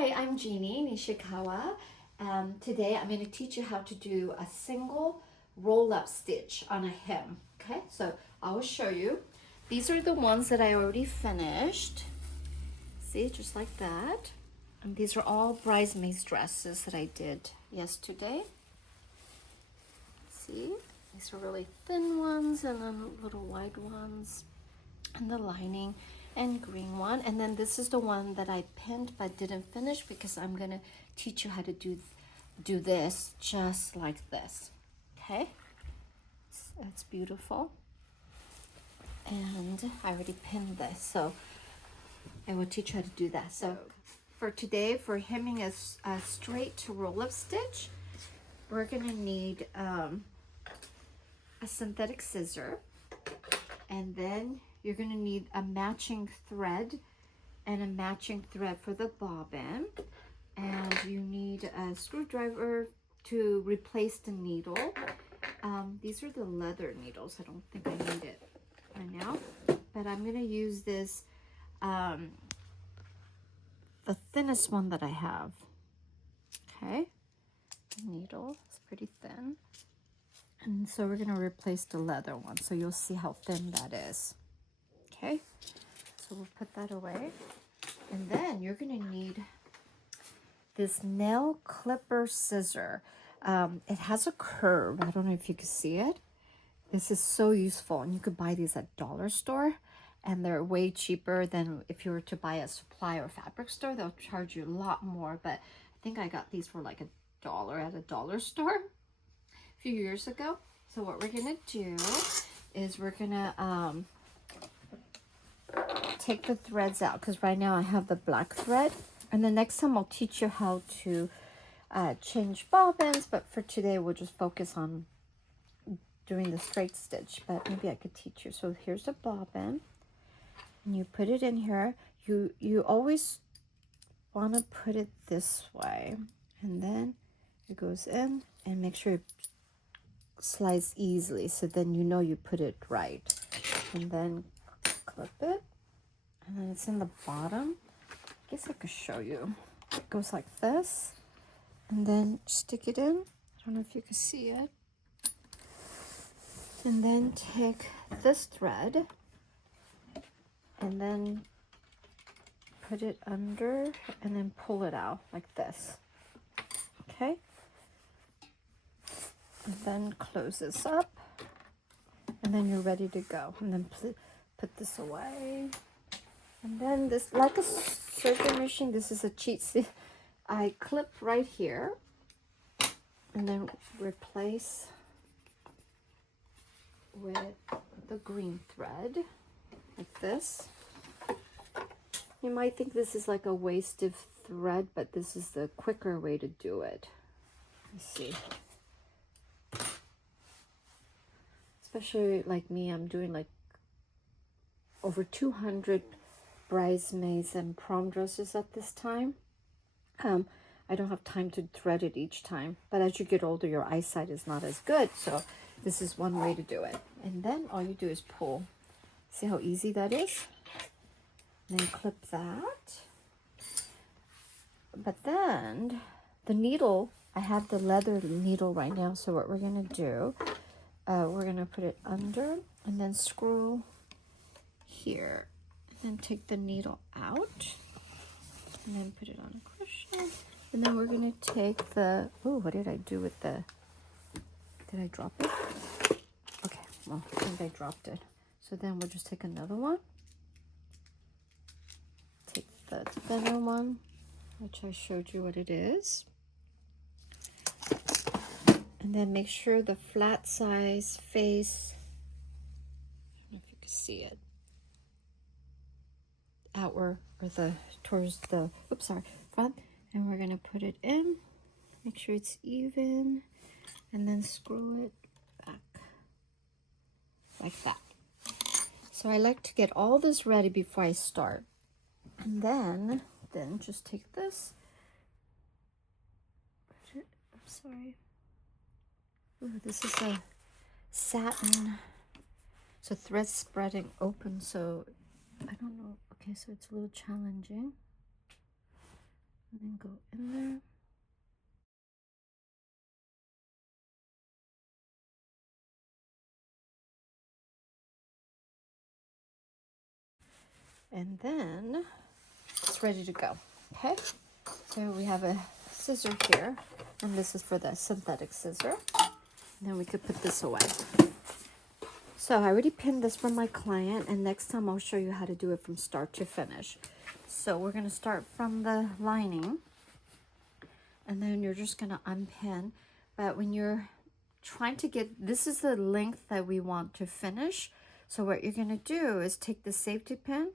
Hi, I'm Jeannie Nishikawa. Today I'm going to teach you how to do a single roll-up stitch on a hem. Okay, so I will show you. These are the ones that I already finished. See, just like that. And these are all bridesmaids dresses that I did yesterday. See, these are really thin ones and then little wide ones. And the lining and green one, and then this is the one that I pinned but didn't finish because I'm gonna teach you how to do this just like this. Okay, that's beautiful, and I already pinned this, so I will teach you how to do that. So for today, for hemming a straight roll-up stitch, we're gonna need a synthetic scissor, and then you're going to need a matching thread and a matching thread for the bobbin, and you need a screwdriver to replace the needle. These are the leather needles. I don't think I need it right now, but I'm going to use this the thinnest one that I have. Okay, the needle is pretty thin, and so we're going to replace the leather one, so you'll see how thin that is. Okay, so we'll put that away, and then you're going to need this nail clipper scissor. It has a curve. I don't know if you can see it. This is so useful, and you could buy these at dollar store, and they're way cheaper than if you were to buy at supply or fabric store. They'll charge you a lot more, but I think I got these for like $1 at a dollar store a few years ago. So what we're going to do is we're going to take the threads out, because right now I have the black thread, and the next time I'll teach you how to change bobbins, but for today we'll just focus on doing the straight stitch, but maybe I could teach you. So here's the bobbin, and you put it in here. You always want to put it this way, and then it goes in, and make sure it slides easily, so then you know you put it right, and then clip it. And then it's in the bottom. I guess I could show you. It goes like this, and then stick it in. I don't know if you can see it. And then take this thread and then put it under, and then pull it out like this. Okay? And then close this up, and then you're ready to go. And then put this away. And then this, like a circuit machine, this is a cheat sheet. I clip right here, and then replace with the green thread, like this. You might think this is like a waste of thread, but this is the quicker way to do it. Let's see. Especially like me, I'm doing like over 200 bridesmaids and prom dresses at this time. I don't have time to thread it each time, but as you get older, your eyesight is not as good, so this is one way to do it. And then all you do is pull. See how easy that is? And then clip that. But then the needle, I have the leather needle right now, so what we're gonna do, we're gonna put it under and then screw here. Then take the needle out, and then put it on a cushion, and then we're going to take the, oh, what did I do with the, did I drop it? Okay, well, I think I dropped it. So then we'll just take another one, take the thinner one, which I showed you what it is, and then make sure the flat size face, I don't know if you can see it, outward, or the towards the, oops, sorry, front, and we're gonna put it in, make sure it's even, and then screw it back like that. So I like to get all this ready before I start, and then just take this, put it, I'm sorry, ooh, this is a satin, so thread spreading open, so I don't know. Okay, so it's a little challenging. And and go in there. And then it's ready to go. Okay, so we have a scissor here, and this is for the synthetic scissor. And then we could put this away. So I already pinned this for my client, and next time I'll show you how to do it from start to finish. So we're going to start from the lining, and then you're just going to unpin. But when you're trying to get, this is the length that we want to finish. So what you're going to do is take the safety pin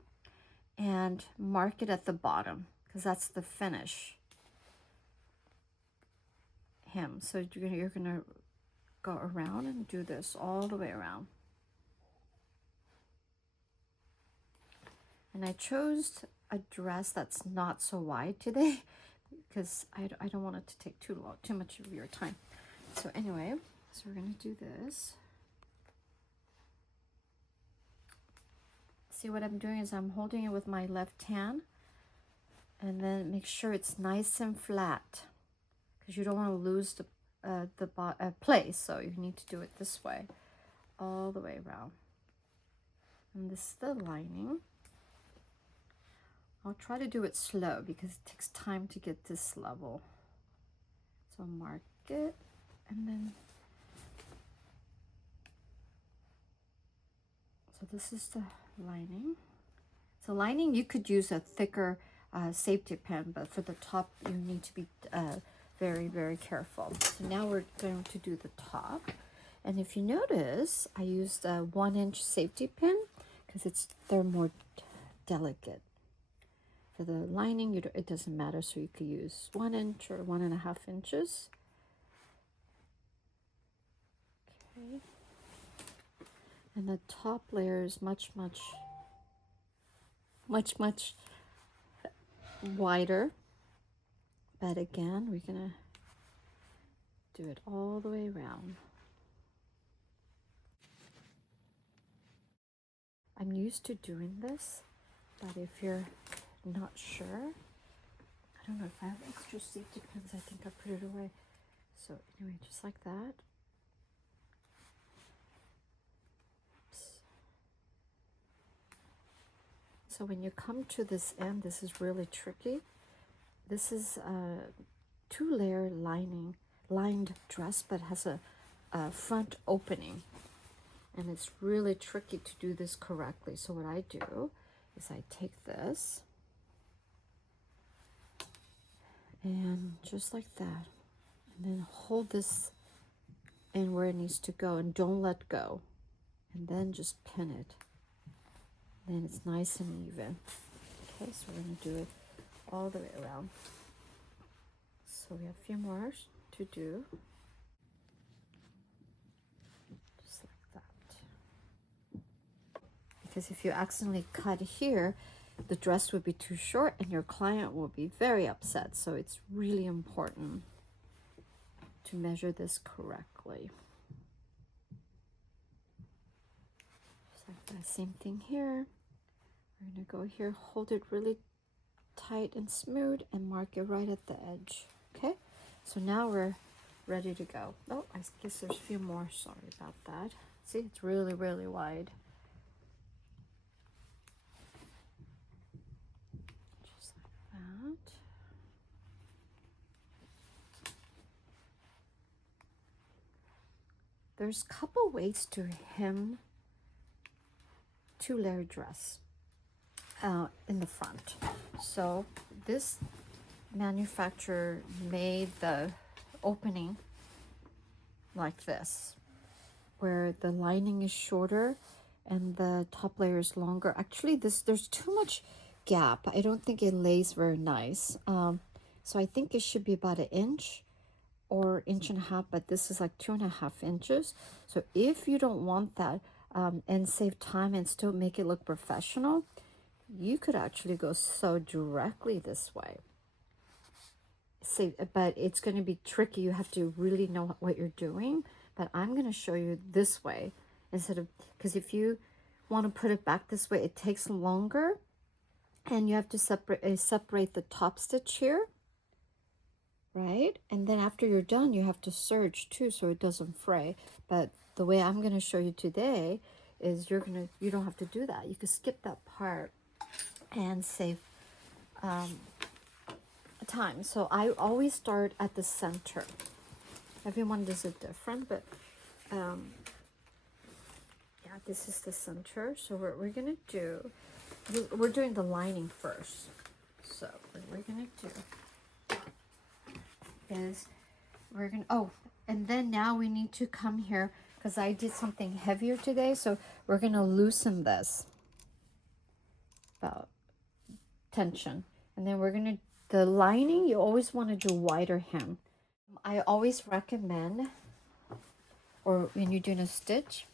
and mark it at the bottom, because that's the finish hem. So you're gonna go around and do this all the way around. And I chose a dress that's not so wide today because I don't want it to take too much of your time. So anyway, so we're gonna do this. See, what I'm doing is I'm holding it with my left hand, and then make sure it's nice and flat, because you don't want to lose the place. So you need to do it this way, all the way around. And this is the lining. I'll try to do it slow because it takes time to get this level. So mark it, and then so this is the lining. So lining, you could use a thicker safety pin, but for the top you need to be very, very careful. So now we're going to do the top, and if you notice, I used a 1-inch safety pin because they're more delicate. For the lining, it doesn't matter, so you could use 1 inch or 1.5 inches. Okay. And the top layer is much wider. But again, we're gonna do it all the way around. I'm used to doing this, but if you're not sure, I don't know if I have extra safety pins. I think I put it away. So anyway, just like that. So when you come to this end, this is really tricky. This is a 2-layer lined dress, but has a front opening. And it's really tricky to do this correctly. So what I do is I take this and just like that, and then hold this in where it needs to go and don't let go. And then just pin it. Then it's nice and even. Okay, so we're going to do it all the way around. So we have a few more to do. Just like that. Because if you accidentally cut here, the dress would be too short and your client will be very upset. So it's really important to measure this correctly. Just like that. Same thing here. We're going to go here, hold it really tight and smooth, and mark it right at the edge. Okay, so now we're ready to go. Oh, I guess there's a few more. Sorry about that. See, it's really, really wide. Just like that. There's a couple ways to hem 2-layer dress in the front. So this manufacturer made the opening like this, where the lining is shorter and the top layer is longer. Actually, there's too much gap. I don't think it lays very nice. So I think it should be about 1 inch or 1.5 inches, but this is like 2.5 inches. So if you don't want that and save time and still make it look professional, you could actually go sew directly this way. But it's going to be tricky. You have to really know what you're doing. But I'm going to show you this way instead of, because if you want to put it back this way, it takes longer, and you have to separate the top stitch here. right? And then after you're done, you have to serge too, so it doesn't fray. But the way I'm gonna show you today is you don't have to do that. You can skip that part and save time. So I always start at the center. Everyone does it different, but yeah, this is the center. So what we're gonna do, we're doing the lining first. So what we're gonna do is and then now we need to come here because I did something heavier today. So we're gonna loosen this about tension, and then we're gonna the lining. You always want to do wider hem. I always recommend, or when you're doing a stitch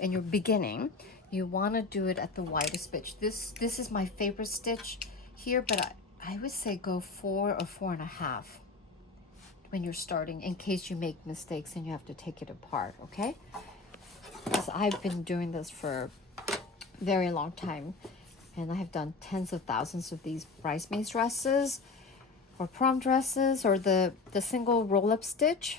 and you're beginning, you want to do it at the widest stitch. This is my favorite stitch here, but I would say go 4 or 4.5 when you're starting, in case you make mistakes and you have to take it apart, okay? Because I've been doing this for a very long time, and I have done tens of thousands of these bridesmaid dresses or prom dresses, or the single roll-up stitch.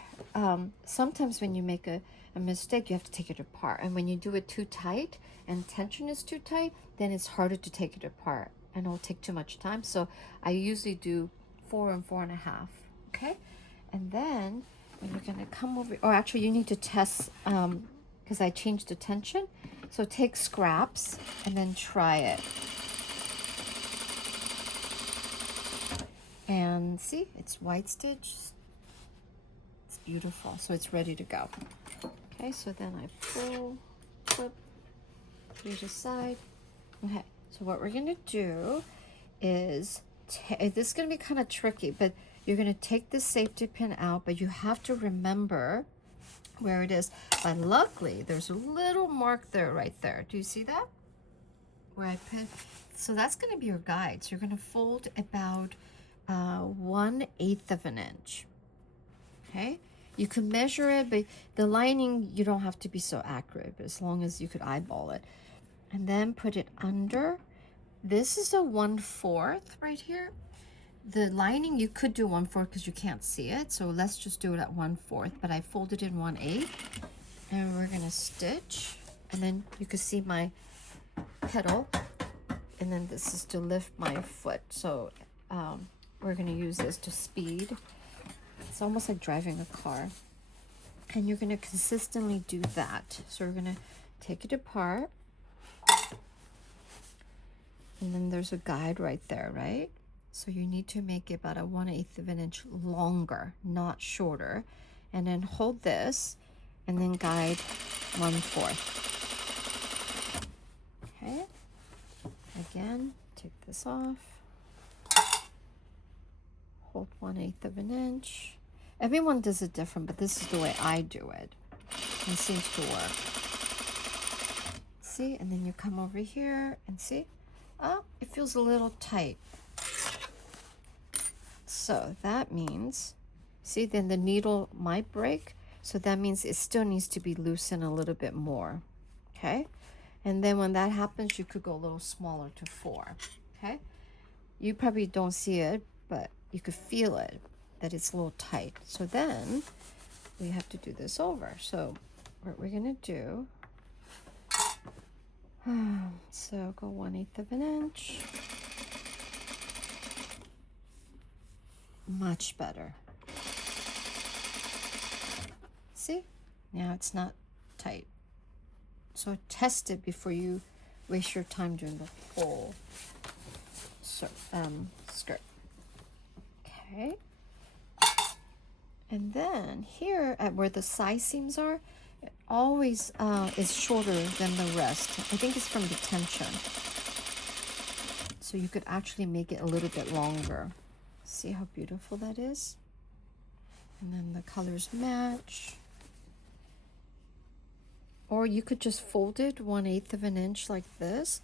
Sometimes when you make a mistake, you have to take it apart, and when you do it too tight and tension is too tight, then it's harder to take it apart and it'll take too much time. So I usually do 4 and 4.5, okay? And then when you're gonna come over, or actually you need to test, because I changed the tension. So take scraps and then try it. And see, it's white stitch. It's beautiful. So it's ready to go. Okay, so then I pull, flip, to the side. Okay, so what we're gonna do is, this is gonna be kind of tricky, but you're gonna take the safety pin out, but you have to remember where it is. But luckily, there's a little mark there, right there. Do you see that? Where I put, so that's gonna be your guide. So you're gonna fold about 1/8 of an inch. Okay, you can measure it, but the lining, you don't have to be so accurate, but as long as you could eyeball it. And then put it under. This is a 1/4 right here. The lining, you could do 1/4 because you can't see it. So let's just do it at 1/4, but I folded in 1/8. And we're gonna stitch. And then you can see my pedal. And then this is to lift my foot. So we're gonna use this to speed. It's almost like driving a car. And you're gonna consistently do that. So we're gonna take it apart. And then there's a guide right there, right? So you need to make it about a 1/8 of an inch longer, not shorter. And then hold this and then guide 1/4. Okay. Again, take this off. Hold 1/8 of an inch. Everyone does it different, but this is the way I do it. It seems to work. See, and then you come over here and see, oh, it feels a little tight. So that means, see, then the needle might break. So that means it still needs to be loosened a little bit more. Okay. And then when that happens, you could go a little smaller to 4. Okay. You probably don't see it, but you could feel it, that it's a little tight. So then we have to do this over. So what we're going to do, so go 1/8 of an inch. Much better. See? Now it's not tight. So test it before you waste your time doing the whole skirt. Okay. And then here at where the side seams are, it always is shorter than the rest. I think it's from the tension. So you could actually make it a little bit longer. See how beautiful that is? And then the colors match. Or you could just fold it 1/8 of an inch like this.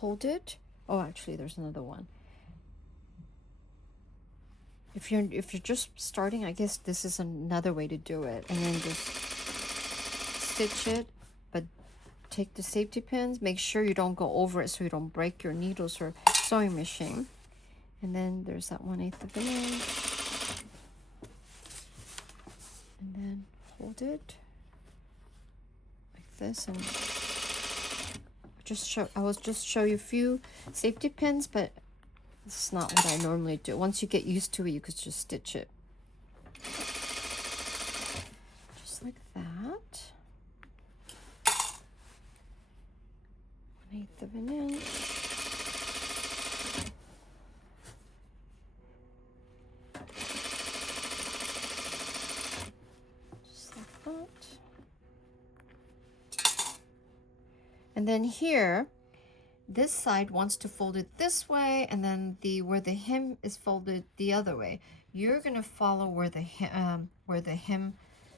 Hold it. Oh, actually, there's another one. If you're just starting, I guess this is another way to do it. And then just stitch it, but take the safety pins. Make sure you don't go over it so you don't break your needles or sewing machine. And then there's that 1/8 of an inch. and then hold it like this, and I will just show you a few safety pins, but it's not what I normally do. Once you get used to it, you could just stitch it just like that. 1/8 of an inch. Just like that. And then here, this side wants to fold it this way, and then where the hem is folded the other way. You're gonna follow where the hem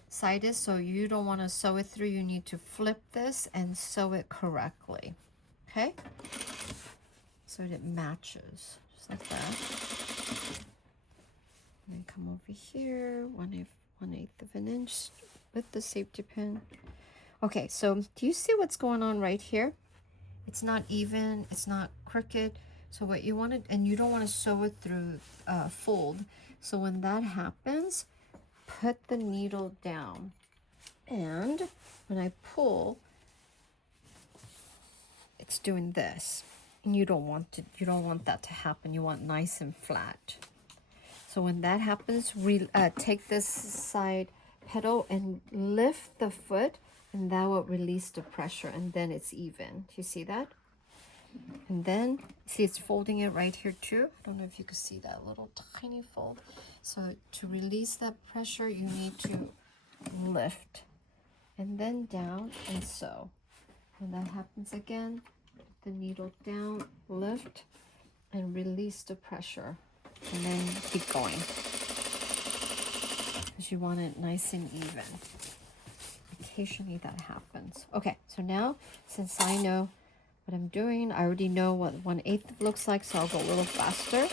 side is, so you don't want to sew it through. You need to flip this and sew it correctly. Okay, so that it matches just like that. And then come over here, 1/8 of an inch with the safety pin. Okay, so do you see what's going on right here? It's not even, it's not crooked. So what you want to, and you don't want to sew it through fold. So when that happens, put the needle down. And when I pull, it's doing this. And you don't want that to happen. You want nice and flat. So when that happens, take this side pedal and lift the foot, and that will release the pressure, and then it's even. Do you see that? And then, see, it's folding it right here too. I don't know if you can see that little tiny fold. So to release that pressure, you need to lift and then down and sew. When that happens again, put the needle down, lift, and release the pressure. And then keep going, because you want it nice and even. Occasionally that happens. Okay, so now, since I know what I'm doing, I already know what 1/8 looks like, so I'll go a little faster.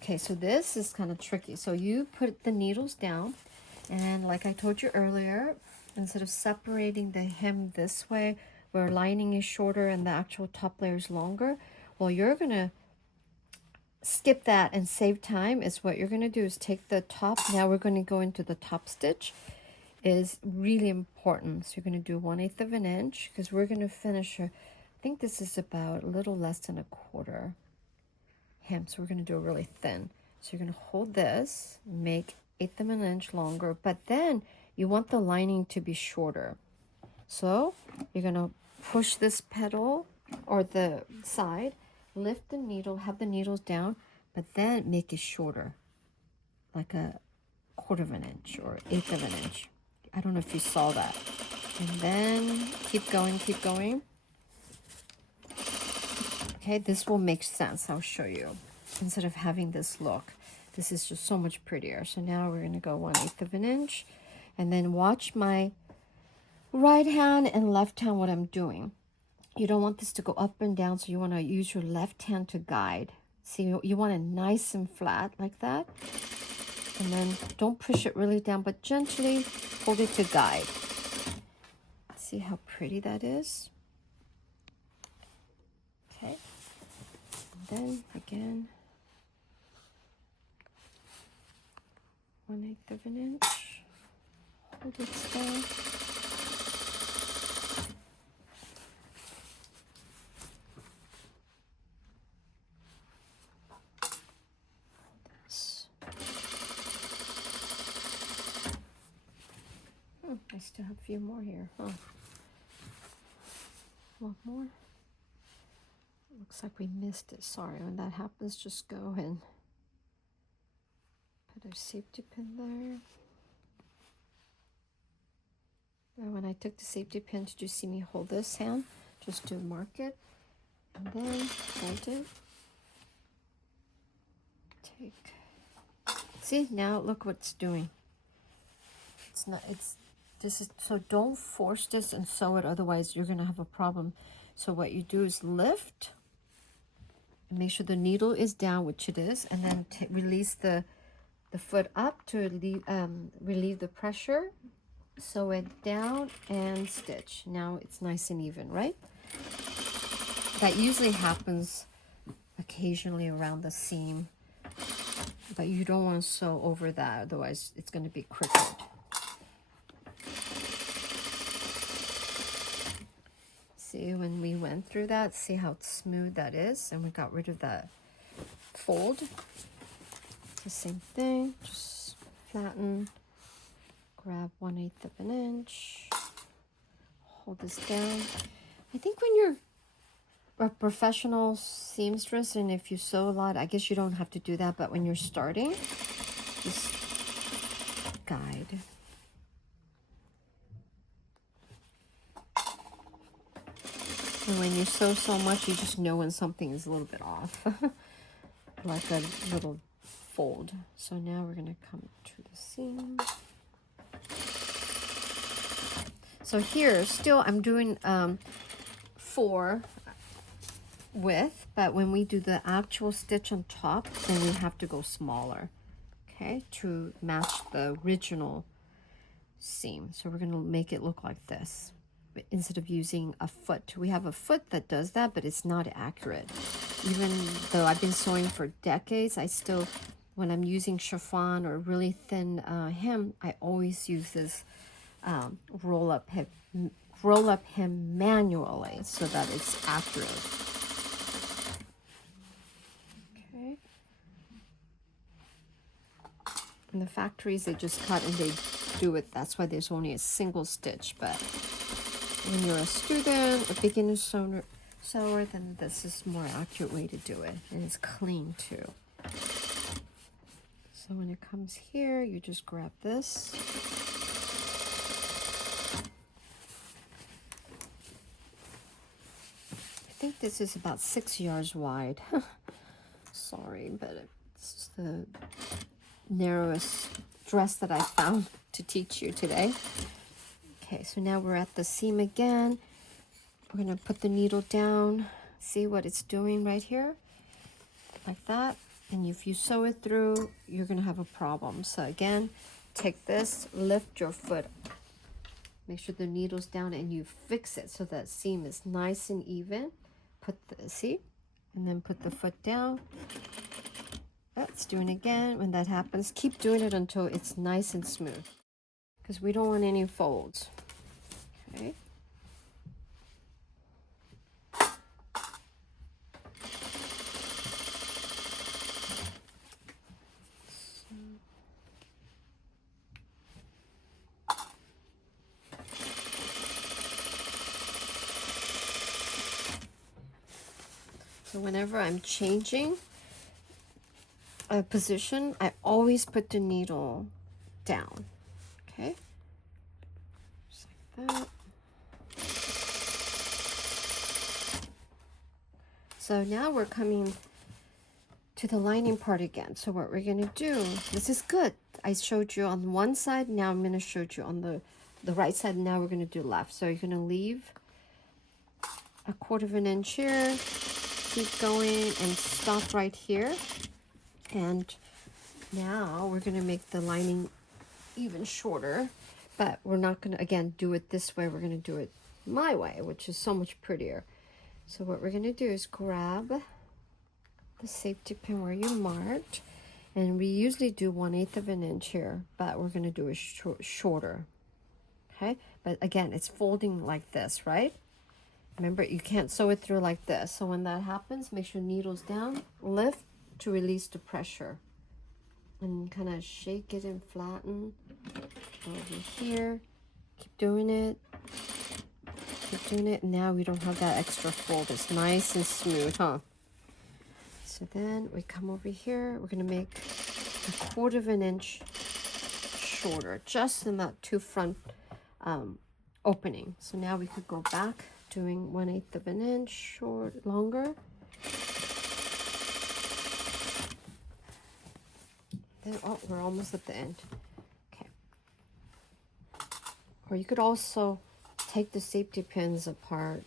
Okay, so this is kind of tricky. So you put the needles down, and like I told you earlier, instead of separating the hem this way, where lining is shorter and the actual top layer is longer, well, you're gonna skip that and save time. Is what you're gonna do is take the top. Now we're gonna go into the top stitch. Is really important. So you're going to do 1/8 of an inch, because we're going to finish I think this is about a little less than 1/4 hem, so we're going to do it really thin. So you're going to hold this, make 1/8 of an inch longer, but then you want the lining to be shorter. So you're going to push this pedal or the side, lift the needle, have the needles down, but then make it shorter, like 1/4 of an inch or 1/8 of an inch. I don't know if you saw that. And then keep going, keep going. Okay, this will make sense. I'll show you. Instead of having this look, this is just so much prettier. So now we're going to go 1/8 of an inch. And then watch my right hand and left hand what I'm doing. You don't want this to go up and down, so you want to use your left hand to guide. See, you want it nice and flat like that. And then don't push it really down, but gently hold it to guide. See how pretty that is? Okay. And then again, 1/8 of an inch. Hold it down. I still have a few more here. Oh, one more. Looks like we missed it. Sorry. When that happens, just go and put a safety pin there. And when I took the safety pin, did you see me hold this hand just to mark it? And then hold it. Take. See, now look what it's doing. It's not, this is, so don't force this and sew it, otherwise you're going to have a problem. So what you do is lift and make sure the needle is down, which it is, and then release the foot up to relieve the pressure. Sew it down and stitch. Now it's nice and even, right? That usually happens occasionally around the seam. But you don't want to sew over that, otherwise it's going to be crooked. See, when we went through that, see how smooth that is? And we got rid of that fold. The same thing, just flatten, grab 1/8 of an inch, hold this down. I think when you're a professional seamstress and if you sew a lot, I guess you don't have to do that, but when you're starting, just guide. And when you sew so much, you just know when something is a little bit off. Like a little fold. So now we're going to come to the seam. So here, still I'm doing 4 width, but when we do the actual stitch on top, then we have to go smaller, okay, to match the original seam. So we're going to make it look like this. Instead of using a foot, we have a foot that does that, but it's not accurate. Even though I've been sewing for decades, I still, when I'm using chiffon or really thin hem, I always use this roll up hem manually so that it's accurate. Okay. In the factories, they just cut and they do it. That's why there's only a single stitch, but when you're a student, a beginner sewer, then this is more accurate way to do it, and it's clean too. So when it comes here, you just grab this. I think this is about 6 yards wide. Sorry, but it's the narrowest dress that I found to teach you today. Okay, so now we're at the seam again. We're going to put the needle down. See what it's doing right here? Like that. And if you sew it through, you're going to have a problem. So again, take this, lift your foot. Make sure the needle's down and you fix it so that seam is nice and even. Put the, see? And then put the foot down. Let's do it again. When that happens, keep doing it until it's nice and smooth, because we don't want any folds. Okay. So whenever I'm changing a position, I always put the needle down. Okay. Just like that. So now we're coming to the lining part again. So what we're going to do, this is good. I showed you on one side. Now I'm going to show you on the right side. Now we're going to do left. So you're going to leave a 1/4 inch here. Keep going and stop right here. And now we're going to make the lining even shorter. But we're not going to, again, do it this way. We're going to do it my way, which is so much prettier. So what we're going to do is grab the safety pin where you marked, and we usually do 1/8 inch here, but we're going to do it shorter. Okay, but again, it's folding like this, right? Remember, you can't sew it through like this. So when that happens, make sure needle's down, lift to release the pressure, and kind of shake it and flatten over here. Keep doing it. Keep doing it. Now we don't have that extra fold. It's nice and smooth, huh? So then we come over here. We're going to make a 1/4 inch shorter, just in that 2 front opening. So now we could go back, doing 1/8 inch short, longer. Then, oh, we're almost at the end. Okay. Or you could also take the safety pins apart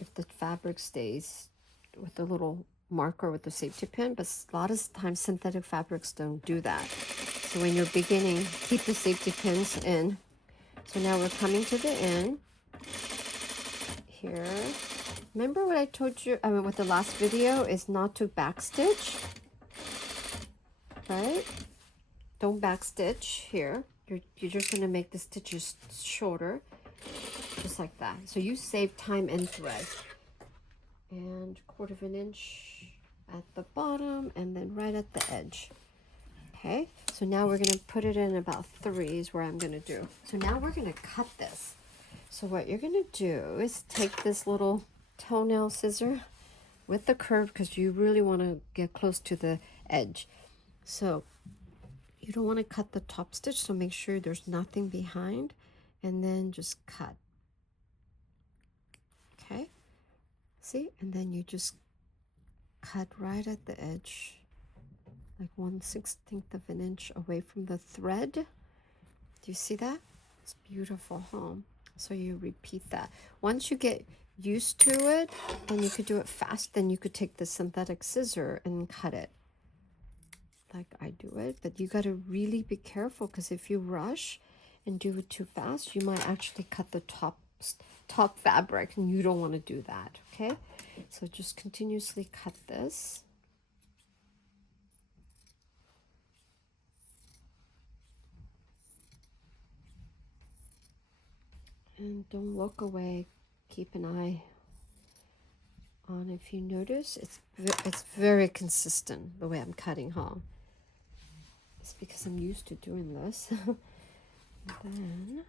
if the fabric stays with the little marker with the safety pin, but a lot of times synthetic fabrics don't do that. So when you're beginning, keep the safety pins in. So now we're coming to the end here. Remember what I told you, with the last video, is not to backstitch, right? Don't backstitch here. You're just going to make the stitches shorter, just like that. So you save time and thread. And 1/4 inch at the bottom and then right at the edge. Okay, so now we're going to put it in about 3 is where I'm going to do. So now we're going to cut this. So what you're going to do is take this little toenail scissor with the curve, because you really want to get close to the edge. So you don't want to cut the top stitch, so make sure there's nothing behind, and then just cut. Okay, see, and then you just cut right at the edge, like 1/16 of an inch away from the thread. Do you see that? It's beautiful, huh? So you repeat that. Once you get used to it, then you could do it fast. Then you could take the synthetic scissor and cut it like I do it. But you got to really be careful, because if you rush and do it too fast, you might actually cut the top fabric, and you don't want to do that. Okay, so just continuously cut this. And don't look away. Keep an eye on. If you notice, it's very consistent the way I'm cutting, huh? It's because I'm used to doing this. Then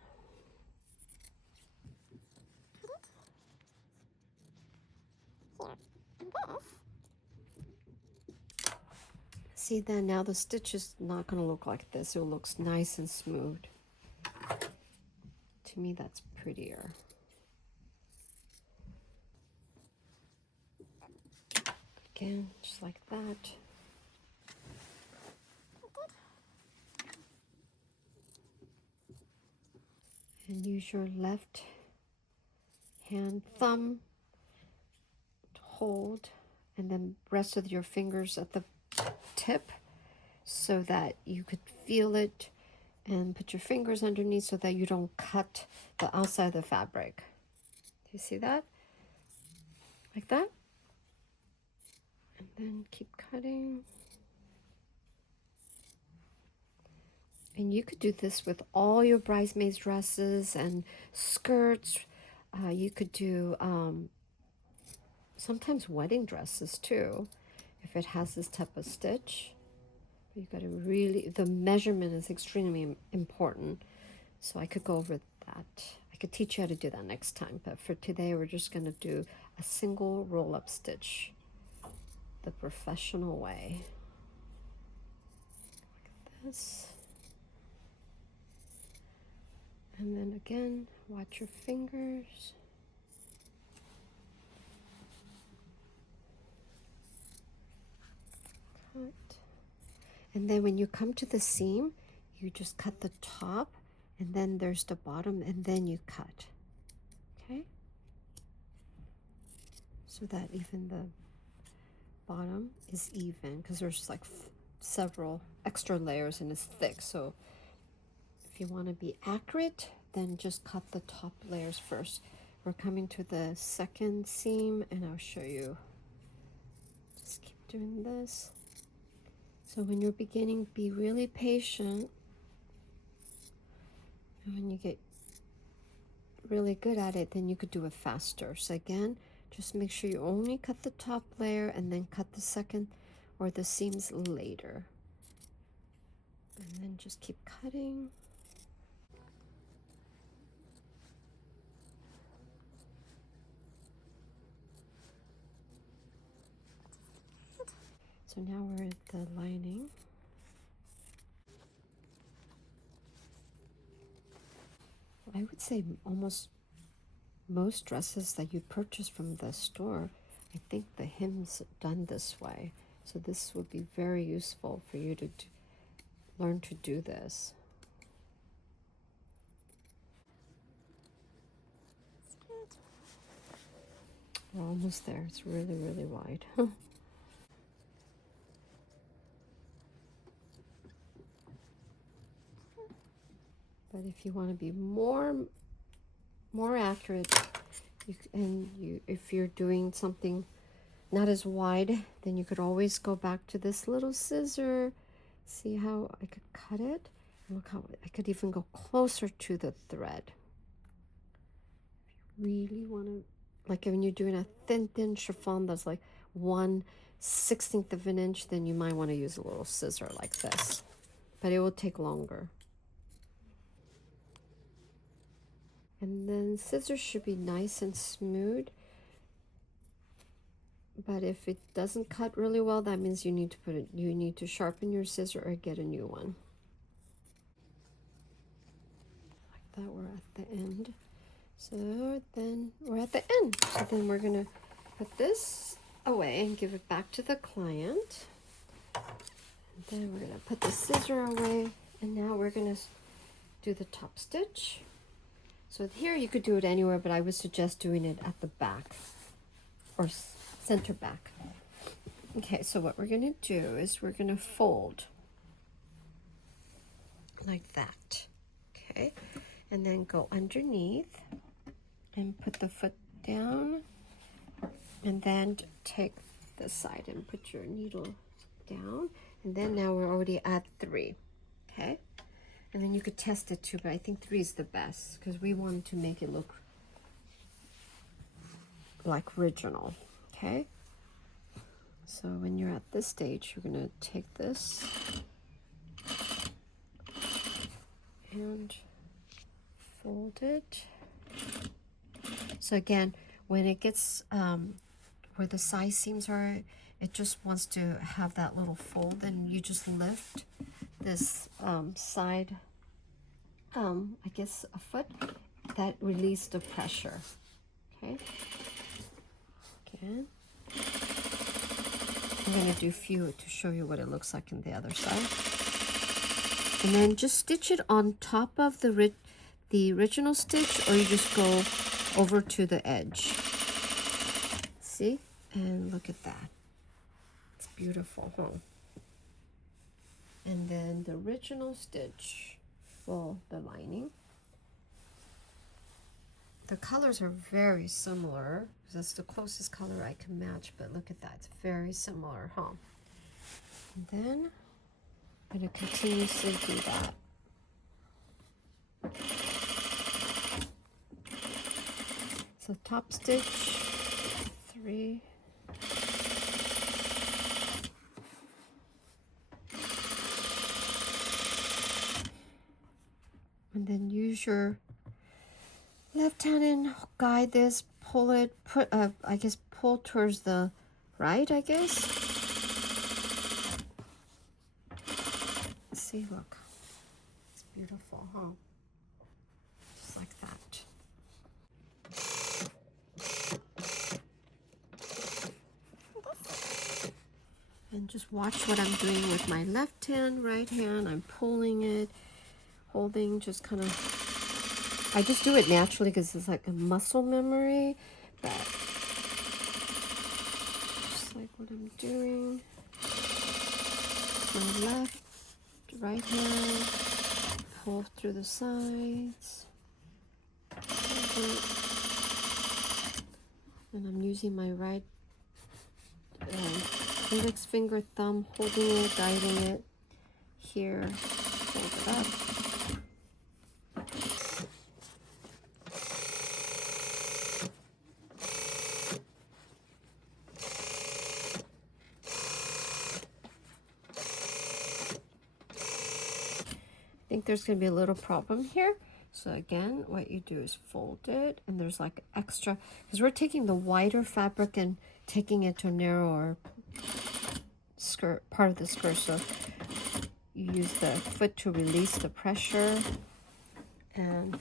see, then now the stitch is not going to look like this. It looks nice and smooth. To me, that's prettier. Again, just like that. And use your left hand thumb to hold, and then rest of your fingers at the tip, so that you could feel it, and put your fingers underneath so that you don't cut the outside of the fabric. Do you see that? Like that. And then keep cutting. And you could do this with all your bridesmaids dresses and skirts. You could do sometimes wedding dresses too, if it has this type of stitch. You got to really, the measurement is extremely important. So I could go over that. I could teach you how to do that next time. But for today, we're just going to do a single roll-up stitch the professional way. Like this. And then again, watch your fingers. Cut. And then when you come to the seam, you just cut the top, and then there's the bottom, and then you cut. Okay? So that even the bottom is even, because there's like several extra layers and it's thick. So if you want to be accurate, then just cut the top layers first. We're coming to the second seam, and I'll show you. Just keep doing this. So when you're beginning, be really patient. And when you get really good at it, then you could do it faster. So again, just make sure you only cut the top layer and then cut the second or the seams later. And then just keep cutting. So now we're at the lining. I would say almost most dresses that you purchase from the store, I think the hem's done this way. So this would be very useful for you to learn to do this. We're almost there. It's really, really wide. But if you want to be more accurate, If you're doing something not as wide, then you could always go back to this little scissor. See how I could cut it? Look how I could even go closer to the thread. Really want to, like when you're doing a thin chiffon that's like 1/16 of an inch, then you might want to use a little scissor like this, but it will take longer. And then scissors should be nice and smooth, but if it doesn't cut really well, that means you need to sharpen your scissor or get a new one. Like that, we're at the end. So then we're at the end. So then we're gonna put this away and give it back to the client. And then we're gonna put the scissor away, and now we're gonna do the top stitch. So here you could do it anywhere, but I would suggest doing it at the back or center back. Okay, so what we're gonna do is we're gonna fold like that. Okay, and then go underneath and put the foot down, and then take this side and put your needle down, and then now we're already at 3. Okay, and then you could test it too, but I think 3 is the best because we wanted to make it look like original. Okay, so when you're at this stage, you're gonna take this and fold it. So again, when it gets where the side seams are, it just wants to have that little fold, and you just lift this side, I guess a foot, that release the pressure. Okay. Again, I'm going to do few to show you what it looks like in the other side. And then just stitch it on top of the original stitch, or you just go over to the edge. See? And look at that. It's beautiful, huh? And then the original stitch, well, the lining. The colors are very similar. That's the closest color I can match, but look at that. It's very similar, huh? And then I'm going to continuously do that. So top stitch, 3. And then use your left hand and guide this, pull it, I guess pull towards the right, I guess. See, look. It's beautiful, huh? Just like that. And just watch what I'm doing with my left hand, right hand. I'm pulling it, holding, just kind of, I just do it naturally because it's like a muscle memory, but just like what I'm doing. My left, right hand, pull through the sides. And I'm using my right index finger, thumb, holding it, guiding it. Here, hold it up. I think there's going to be a little problem here. So again, what you do is fold it, and there's like extra, because we're taking the wider fabric and taking it to a narrower skirt, part of the skirt. So you use the foot to release the pressure and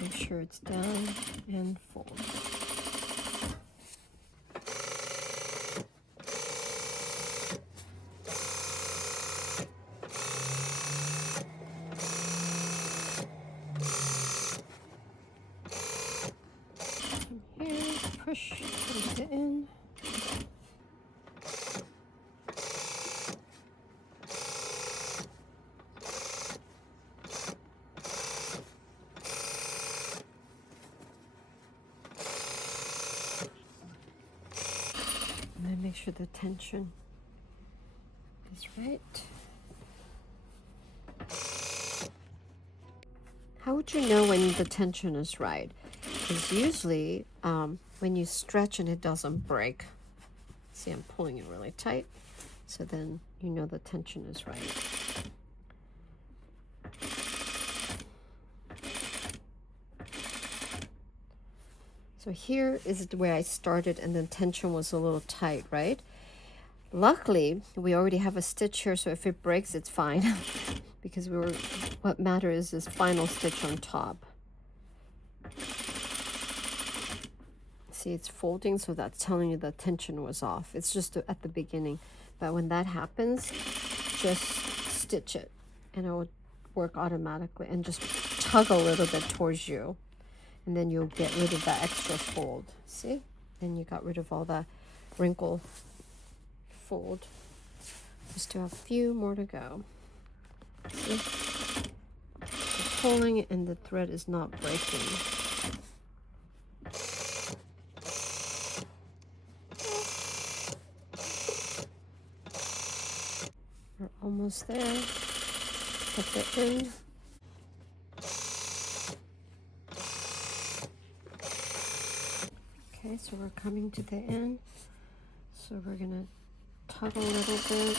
make sure it's down and fold. Push it in. make sure the tension is right. How would you know when the tension is right? Because usually when you stretch and it doesn't break, see, I'm pulling it really tight, so then you know the tension is right. So here is where I started, and then tension was a little tight, right? Luckily, we already have a stitch here, so if it breaks, it's fine. Because what matters is final stitch on top. See, it's folding, so that's telling you the tension was off. It's just at the beginning. But when that happens, just stitch it, and it will work automatically. And just tug a little bit towards you, and then you'll get rid of that extra fold. See? Then you got rid of all that wrinkle fold. We still have a few more to go. See? I'm pulling and the thread is not breaking. We're almost there. At the end. Okay, so we're coming to the end. So we're gonna tug a little bit,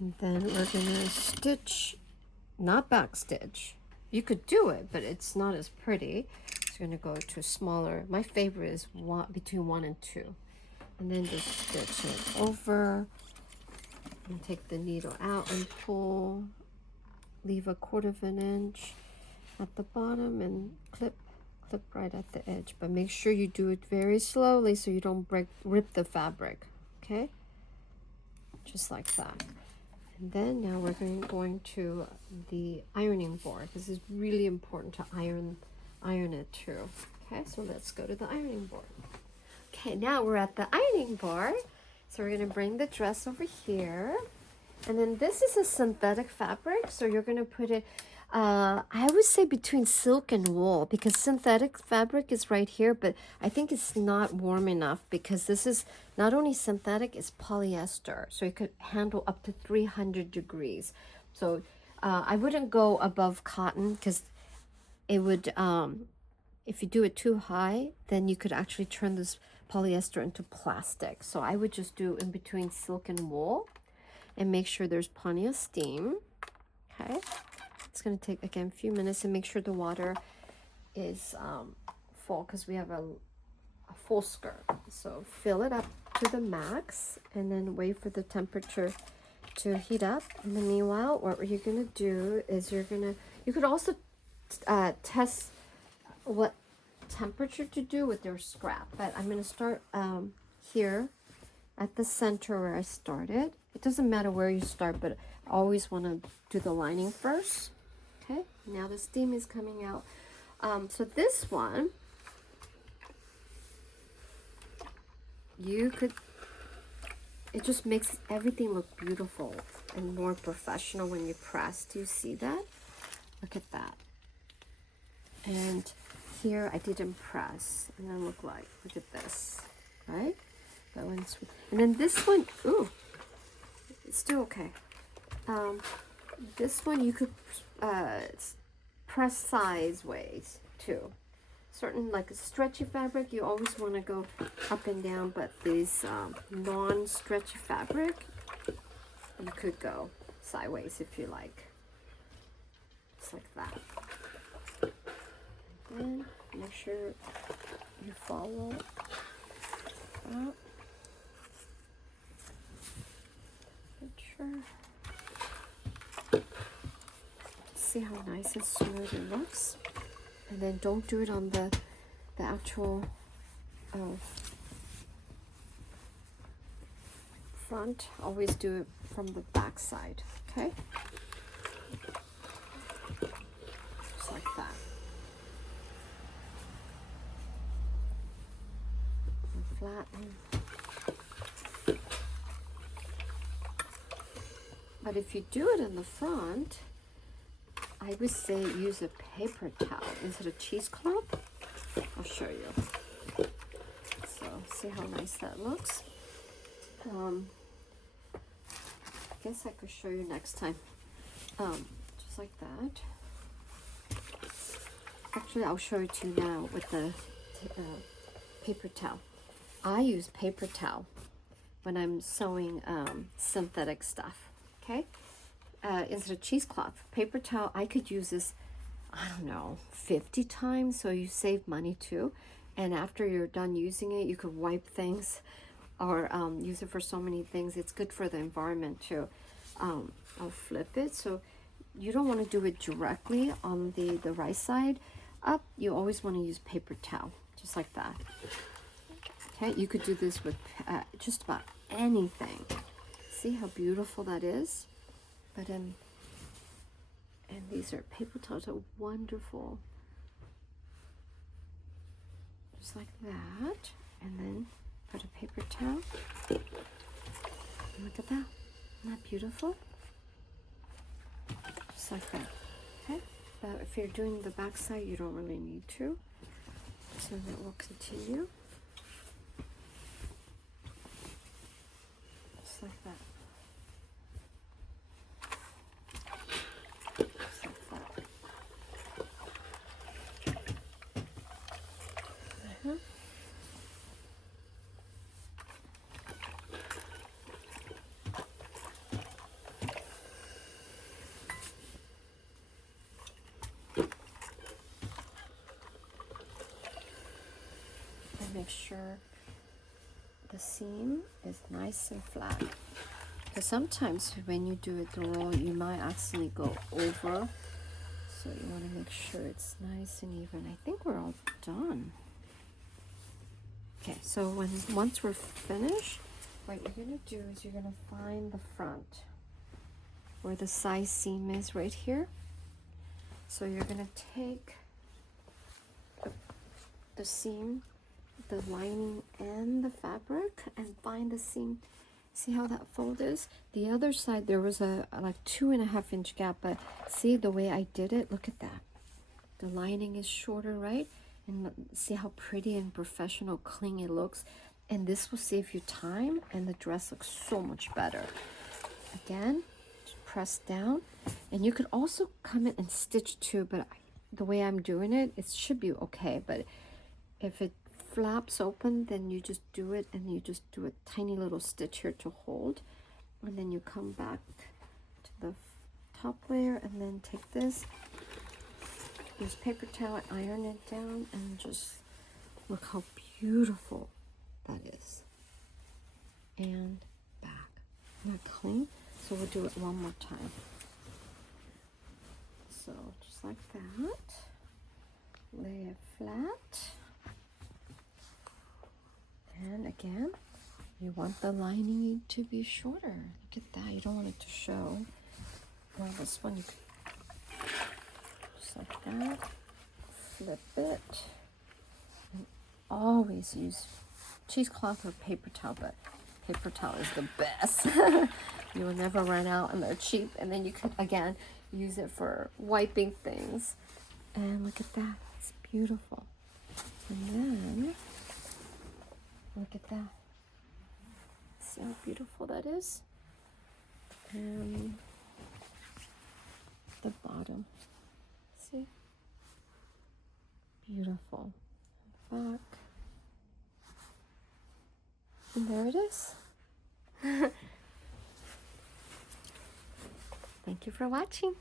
and then we're gonna stitch, not back stitch. You could do it, but it's not as pretty. So we're gonna go to smaller. My favorite is between 1 and 2, and then just stitch it over. And take the needle out and pull. Leave 1/4 inch at the bottom and clip right at the edge, but make sure you do it very slowly so you don't rip the fabric. Okay, just like that. And then now we're going to the ironing board, because it's really important to iron it too. Okay, so let's go to the ironing board. Okay, now we're at the ironing board, so we're going to bring the dress over here, and then this is a synthetic fabric, so you're going to put it I would say between silk and wool, because synthetic fabric is right here, but I think it's not warm enough, because this is not only synthetic, it's polyester, so it could handle up to 300 degrees. So I wouldn't go above cotton, because it would, if you do it too high, then you could actually turn this polyester into plastic. So I would just do in between silk and wool, and make sure there's plenty of steam. Okay. It's going to take, again, a few minutes, and make sure the water is full, because we have a full skirt. So fill it up to the max, and then wait for the temperature to heat up. In the meanwhile, what you're going to do is you could also test what temperature to do with your scrap. But I'm going to start here at the center where I started. It doesn't matter where you start, but I always want to do the lining first. Okay, now the steam is coming out. So this one, it just makes everything look beautiful and more professional when you press. Do you see that? Look at that. And here I didn't press, and then look at this, right? That one's, and then this one, ooh, it's still okay. This one you could press sideways too. Certain, like a stretchy fabric, you always want to go up and down, but these non-stretchy fabric, you could go sideways if you like. Just like that. And then make sure you follow that. Picture. See how nice and smooth it looks. And then don't do it on the actual front. Always do it from the back side, okay? Just like that. And flatten. But if you do it in the front, I would say use a paper towel instead of cheesecloth. I'll show you. So See how nice that looks. I guess I could show you next time. Just like that. Actually, I'll show it to you now with the paper towel. I use paper towel when I'm sewing synthetic stuff, okay? Instead of cheesecloth. Paper towel, I could use this, I don't know, 50 times, so you save money too. And after you're done using it, you could wipe things or use it for so many things. It's good for the environment too. I'll flip it. So you don't want to do it directly on the right side up. You always want to use paper towel, just like that. Okay, you could do this with just about anything. See how beautiful that is? But and these are paper towels, are wonderful. Just like that. And then put a paper towel. Look at that. Isn't that beautiful? Just like that. Okay? But if you're doing the back side, you don't really need to. So then we'll continue. Just like that. Just like that. And make sure the seam is nice and flat. Because sometimes when you do the roll, you might accidentally go over. So you want to make sure it's nice and even. I think we're all done. Okay, so once we're finished, what you're going to do is you're going to find the front where the side seam is right here. So you're going to take the seam, the lining and the fabric, and find the seam. See how that fold is? The other side there was a like 2.5 inch gap, but see the way I did it? Look at that. The lining is shorter, right? And see how pretty and professional, clean it looks. And this will save you time, and the dress looks so much better. Again, press down, and you could also come in and stitch too, but the way I'm doing it, it should be okay. But if it flaps open, then you just do it, and you just do a tiny little stitch here to hold, and then you come back to the top layer, and then take this, use paper towel, iron it down, and just look how beautiful that is. And back. Not clean, so we'll do it one more time. So just like that, lay it flat. And again, you want the lining to be shorter. Look at that. You don't want it to show. Well, this one you could just like that. Flip it. And always use cheesecloth or paper towel, but paper towel is the best. You will never run out, and they're cheap. And then you can again use it for wiping things. And look at that. It's beautiful. And then look at that. See how beautiful that is? And the bottom. See? Beautiful. Back. And there it is. Thank you for watching.